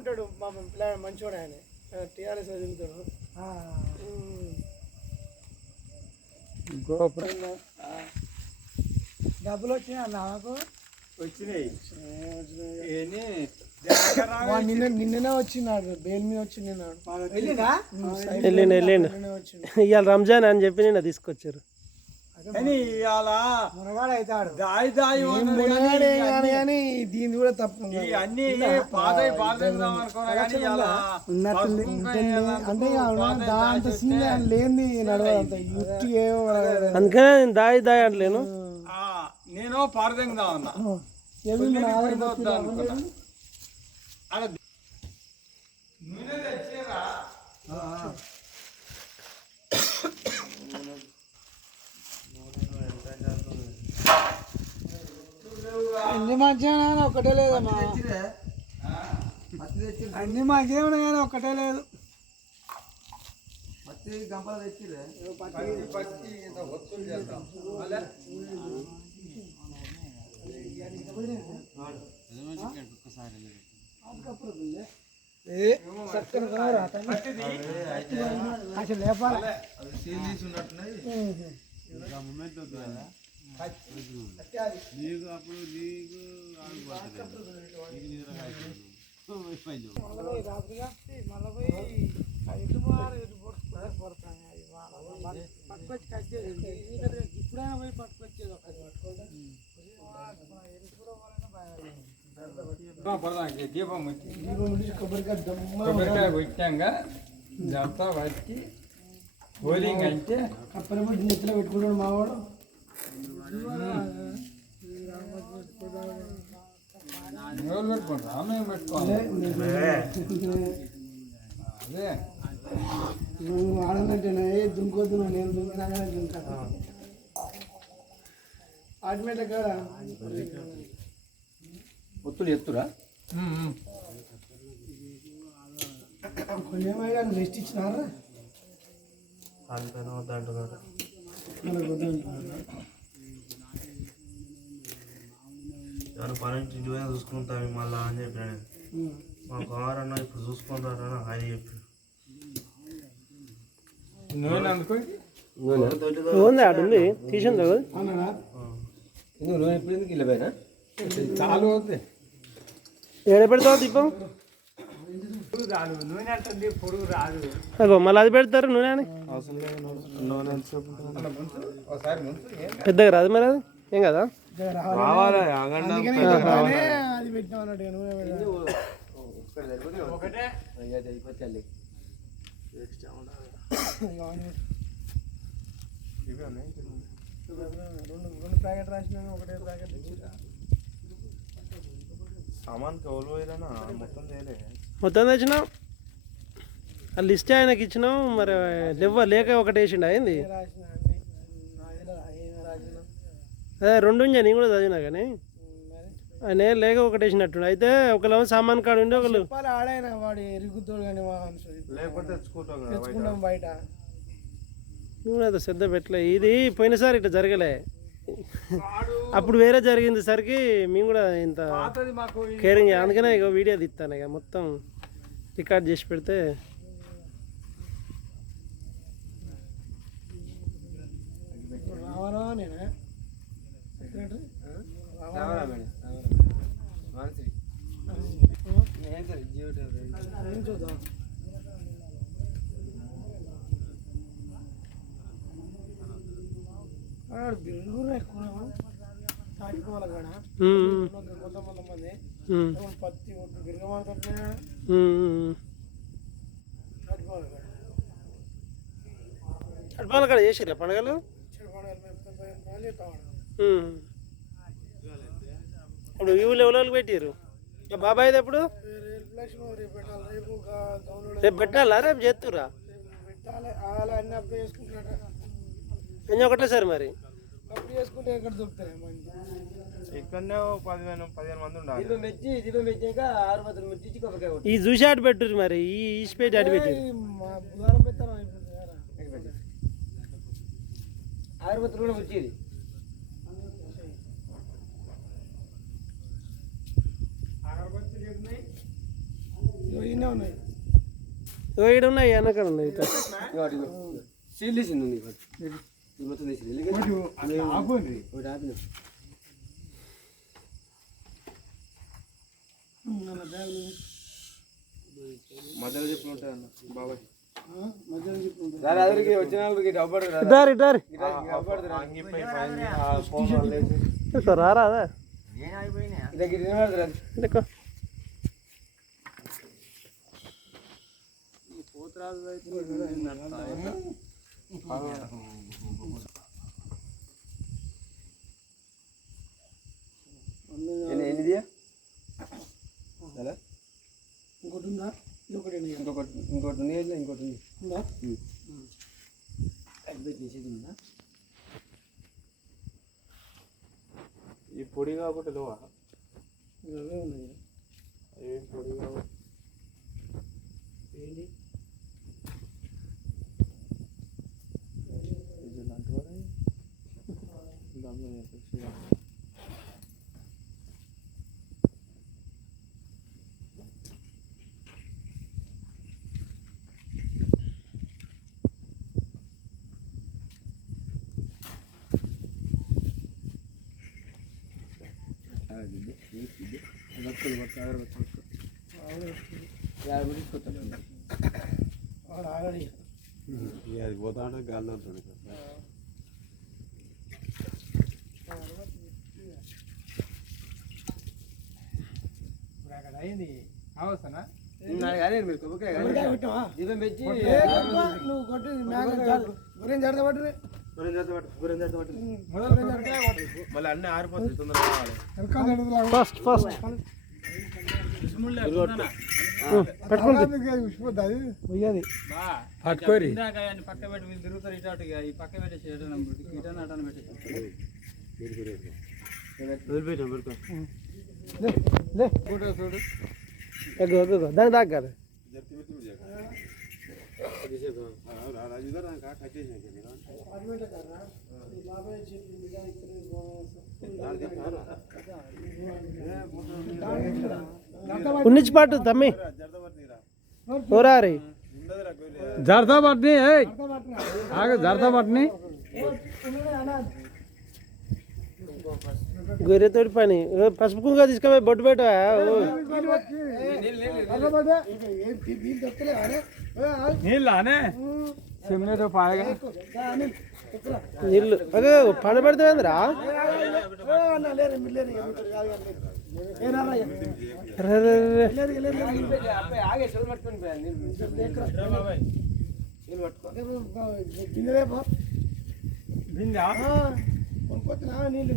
ఉంటాడు మా పిల్లాడు మంచోడు ఆయన. టీఆర్ఎస్ తిరుగుతాడు. డబ్బులు వచ్చినాయి అన్న నాకు వచ్చినాయి. నిన్న నిన్ననే వచ్చినాడు బెయిల్ మీద వచ్చి నిన్నాడు వెళ్ళినా వచ్చిండు. ఇవాళ రంజాన్ అని చెప్పి నిన్న తీసుకొచ్చారు. ఇవాళ దాయి దాయి మునగాడే కానీ కానీ దీని కూడా తప్పు అన్ని పాదై పాదం అనుకున్నా కానీ ఇవాళ ఉన్నట్టుంది. పసుపు కుంకుమ అంటే ఇక అవునా, దాంతో సీన్ లేని నడవదంత. యుక్తి ఏమో నడవదు. అందుకనే నేను దాయి దాయి అంటలేను ఆ, నేను పారదెంగుదా ఉన్నా అనుకున్నా. అలా నూనె తెచ్చిరా అన్ని మంచిగా ఒకటే లేదమ్మా. అన్ని మంచిగా కానీ ఒకటే లేదు. పత్తి పత్తి ఇంత ఒత్తులు అసలు లేపాలి. రాత్రి కాస్తే మళ్ళీ ఇప్పుడైనా పోయి పట్టుకొచ్చేది ఒకటి పట్టుకుంటే దీపం వచ్చి దీపం కొబ్బరికాయ దమ్మ కొబ్బరికాయ వచ్చాక వచ్చి బౌలింగ్ అంటే కప్పని పట్టి నెత్తిలో పెట్టుకుంటాడు మావాడు ఆమె నువ్వు దుంకొద్దు నేను దుంకినా దుంకతా దుంకా కాడా ఒత్తులు ఎత్తురా? కొన్ని రెస్ట్ ఇచ్చినారా దానిపైన వద్దంటున్నారు? ఎవరు పని ఇంటి పోయినా చూసుకుంటాం మళ్ళా అని చెప్పిన నేను. మా కావాలన్నా ఇప్పుడు చూసుకుంటారని ఆయన చెప్పి ఉంది ఆడు ఉంది? తీసింది కదా అన్నాడా నువ్వు ఎప్పుడు ఎందుకు ఇల్లు చాలు అవుతుంది ఏడ పెడతావు దీపం? మళ్ళీ అది పెడతారు నూనె అని? పెద్దగా రాదు మరి అది? ఏం కదా? రావాలి. అందుకనే అది పెట్టినావు నువ్వే. ఒకటే. ఇక అవన్నీ రెండు రెండు ప్యాకెట్ రాసినా ఒకటే ప్యాకెట్ ఇచ్చిరా సామాన్ కౌలు పోయినా మొత్తం తేలే. మొత్తం తెచ్చినాం? ఆ లిస్ట్ ఆయనకి ఇచ్చినాం మరి లేవ లేక ఒకటి వేసిండు అయింది ఏ రాసిన అన్ని నాదిలో ఏమి రాసిన అదే రెండు ఉండే నేను కూడా చదివినా కానీ. ఆయన లేక ఒకటి వేసినట్టు అయితే ఒకళ్ళు సామాన్ కాడు ఉండి ఒకళ్ళు. ఆడైనా వాడు కానీ లేకపోతే తెచ్చుకుంటాం బయట. నేను శ్రద్ధ పెట్టలే. ఇది పోయినసారి ఇట్లా జరగలే. అప్పుడు వేరే జరిగింది సరికి మేము కూడా ఇంత కేరింగ్ అందుకనే ఇక వీడియో తీస్తాను ఇక మొత్తం రికార్డ్ చేసి పెడితే. రావాలా నేనే ఆడు బిల్లురు ఎక్కువ తాటికోవాలి కాడ. ఉమ్, కొంత మంది పత్తి బిరగమాడుతుంటే కాడ. కాడ చేసిరా పండుగలు. ఇప్పుడు ఊళ్ళో ఎవరికి పెట్టారు ఇక బాబాయ్ది ఎప్పుడు? రేపు పెట్టాలి. రేపు చేస్తురా అన్ని కొంచెం ఒకటే సార్ మరి? అప్లై చేసుకుంటే ఎక్కడ దొరుకుతాయి మంది? ఇక్కడనే ఓ పదిహేను పదిహేను మంది ఉండాలి. దీపం పెట్టి దీపం పెట్టాక ఆరు మిర్చి ఇచ్చి కొబ్బరికాయ కొట్టు. ఈ చూసి ఆట పెట్టుర్రు మరి ఈ ఈసిపేట ఆట పెట్టారు ఈ మా బుధవారం పెడతాను ఆరు పత్రం కూడా వచ్చేది. ఈయనే ఉన్నాయి. ఈడ ఉన్నాయి. సీల్ తీసింది. ఇది మొత్తం తీసింది ఎందుకంటే ఒకటి ఆపిన మధ్యలో చెప్పి ఉంటాయి అన్న బాబాయ్ మధ్యలో చెప్పుకుంటా దాని అదరికి వచ్చిన వాళ్ళకి డబ్బు ఇటారి ఇటారి అంగిపోయి పైన ఆ ఫోన్ లేచి ఇదిగో రారా అదే దగ్గర తినబడదు ఇదిగో. ఎనిమిది ఇంకోటి ఉందా ఇంకొకటి ఉంది. ఇంకొకటి ఇంకోటి ఉంది ఇట్లా ఇంకోటి ఉంది ఉందా ఈ పొడి కాబట్టి లోవా ఇవే ఉన్నాయి ఏ పొడి కాబట్టి ఏంటి దమ్ము చేసేసి వాడు ఆగడి అది పోతా అంటే గాల్లో ఉంటుంది ఇప్పుడు అక్కడ అయింది అవసరం కానీ మీరు కొబ్బరికాయ కానీ కొబ్బరికాయ కొట్టావా? దీపం పెట్టి ఏ కొబ్బా, నువ్వు కొట్టి మేక జారు గురేం జడత పట్టురే మళ్ళీ అన్ని ఆరిపోతాయి తొందరగా కావాలి ఫస్ట్ ఫస్ట్. పట్టుకోరి. పక్క పెట్టి వీళ్ళు తిరుగుతారు ఇటు ఈ పక్క పెట్టేసి. లే ఎగ్గు ఎగ్గు ఎగ్గు. దానికి దాకా కాదు ఉన్నిచ్చి పాటు తమ్మి ఓరారి జరదా పట్ని ఆగ జరదా పట్ని గొర్రెతోటి పని ఓ, పసుపు కుంకుమ తీసుకుపోయి బొట్టు పెట్టా వీళ్ళు దొక్కలే అరే ఏ, ఆగు. నీళ్ళనే సిమ్నేతో పాడగా నీళ్ళు అదే పని పెడతావేంద్రా ఏ, అన్న, లేరు, మీరు లేరు, ఇక మీతో కాదు, కాదు, లేరు. లేరు, లేరు. అబ్బాయి ఆగే చెవులు పట్టుకొని పోయాను నీళ్ళు. చెవులు పట్టుకో ఏ, గిన్నెలే పో. బిందా ఆ, కొనుక్కొచ్చినా నీళ్ళు.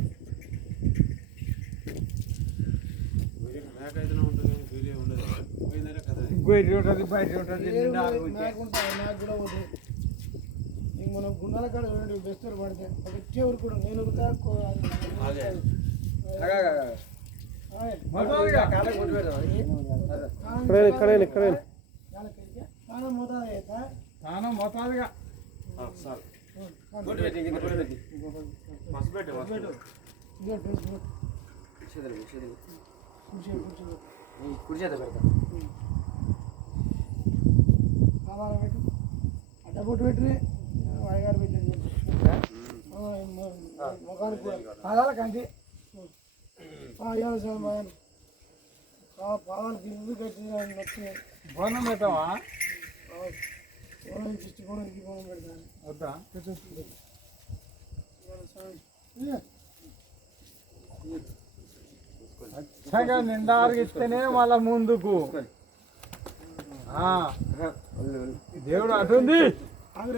మేకైతేనే ఉంటుంది బయట ఉంటుంది మనం గుండాల కాడ చూడండి బెస్తారు పడితే ఒక ఇచ్చే ఊరుకోడు నేను ఉరుకుతా కో- అదే. ఆగా, ఆగా, ఆగా. ఆయ్, మొదలుగా. కాళ్ళకి కొట్టు పెడదాం ఇక్కడ ఇక్కడ ఇక్కడ కాళ్ళకి చాలా మోతాదు తాను సార్ పెట్టి పెట్టి పెట్టే. ఈ కుర్చీతో పెడతా. ఆధారం పెట్టు. అడ్డబొట్టు పెట్టుని వాయిగారు పెట్టండి. ముఖానికి కూడా. పాదాలకు అంటే పాదాలు బాగా పాదాలకి ఇల్లు కట్టి నచ్చి బోనం చిచ్చి కోణం ఈ కోణం పెడతాను వద్దా? అచ్చగా నిండా అరిగిస్తేనే మళ్ళా ముందుకు దేవుడు అటుంది ఆవిడ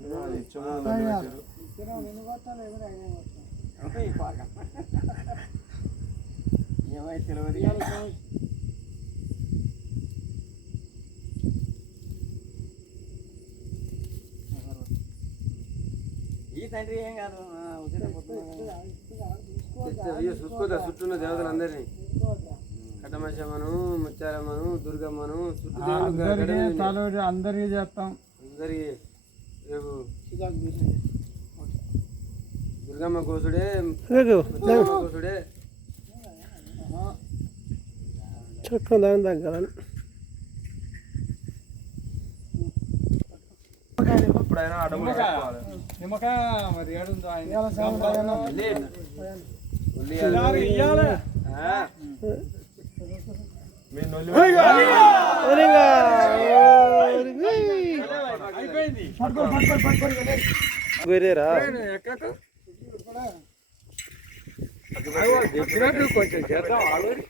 ఇవాళ పోయి. ఈ తండ్రి ఏం కాదు చూసుకోదా చుట్టూ ఉన్న దేవతలందరినీ. కట్టమశమ్మను ముత్యాలమ్మను దుర్గమ్మను చుట్టూ అందరికీ చేస్తాం. అందరికి రేపు. దుర్గమ్మ ముత్యాలమ్మ కోసుడే. చక్కగా దాని తగ్గాలని ఎప్పుడైనా అడవులు. నిమ్మకాయ. మరి ఏడుందో ఆయన. వేరేరా కొంచెం చేద్దాం ఆల్రెడీ